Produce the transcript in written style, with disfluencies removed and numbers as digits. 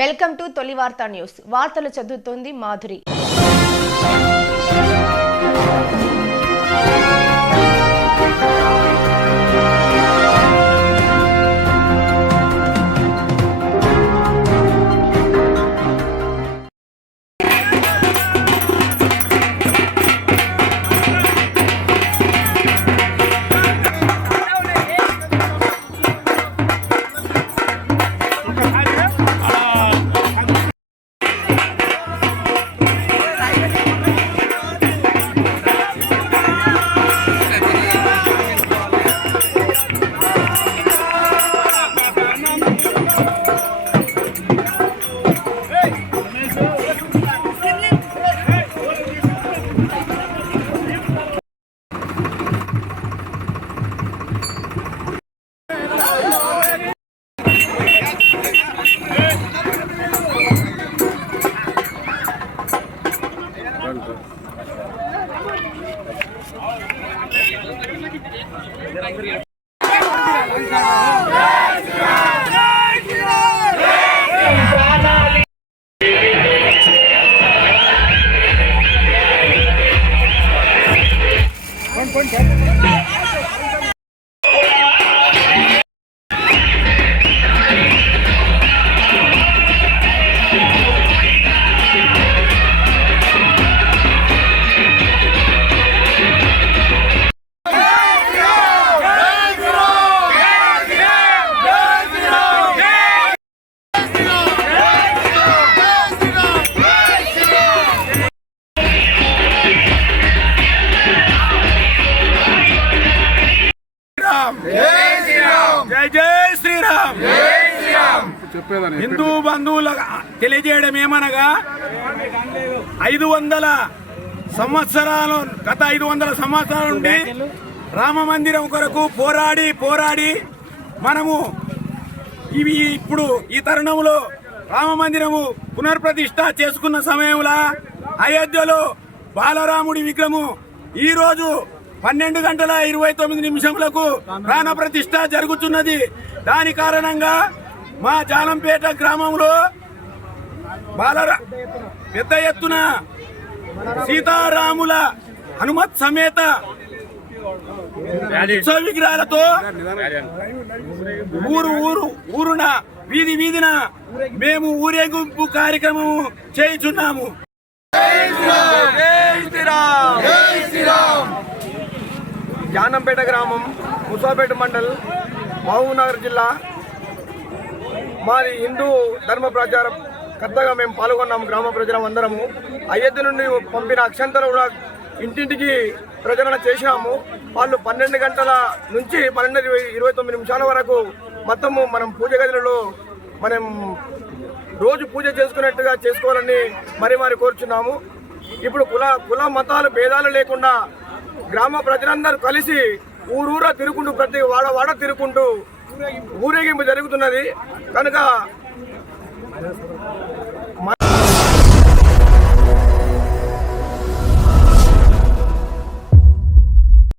Welcome to తొలి వార్తా news. వార్తలు చదువుతోంది మాధురి. హిందూ బంధువుల తెలియజేయడం ఏమనగా 500 సంవత్సరాలు గత 500 సంవత్సరాల నుండి రామ మందిరం కొరకు పోరాడి మనము ఇప్పుడు ఈ తరుణంలో రామ మందిరము పునర్ప్రతిష్ఠ చేసుకున్న సమయంలో అయోధ్యలో బాలరాముడి విగ్రహము ఈరోజు 12:29 ప్రాణ ప్రతిష్ఠ జరుగుతున్నది. దాని కారణంగా మా జాలంపేట గ్రామంలో పెద్ద ఎత్తున సీతారాముల హనుమత్ సమేత ఉత్సవ విగ్రహాలతో ఊరున వీధిన మేము ఊరేగింపు కార్యక్రమం చేయుచున్నాము. జానంపేట గ్రామం, ముసాపేట మండల్, మహబూబ్నగర్ జిల్లా. మాది హిందూ ధర్మ ప్రచార కర్తగా మేము పాల్గొన్నాము. గ్రామ ప్రజలం అందరము అయోధ్య నుండి పంపిన అక్షంతలు కూడా ఇంటింటికి ప్రజలను చేశాము. వాళ్ళు 12 గంటల నుంచి 12:29 వరకు మొత్తము మనం పూజ గదులలో మనం రోజు పూజ చేసుకున్నట్టుగా చేసుకోవాలని మరి కోరుచున్నాము. ఇప్పుడు కుల మతాలు భేదాలు లేకుండా గ్రామ ప్రజలందరూ కలిసి ఊరూరా తిరుగుకుంటూ ప్రతి వాడ తిరుగుకుంటూ ఊరేగింపు జరుగుతున్నది కనుక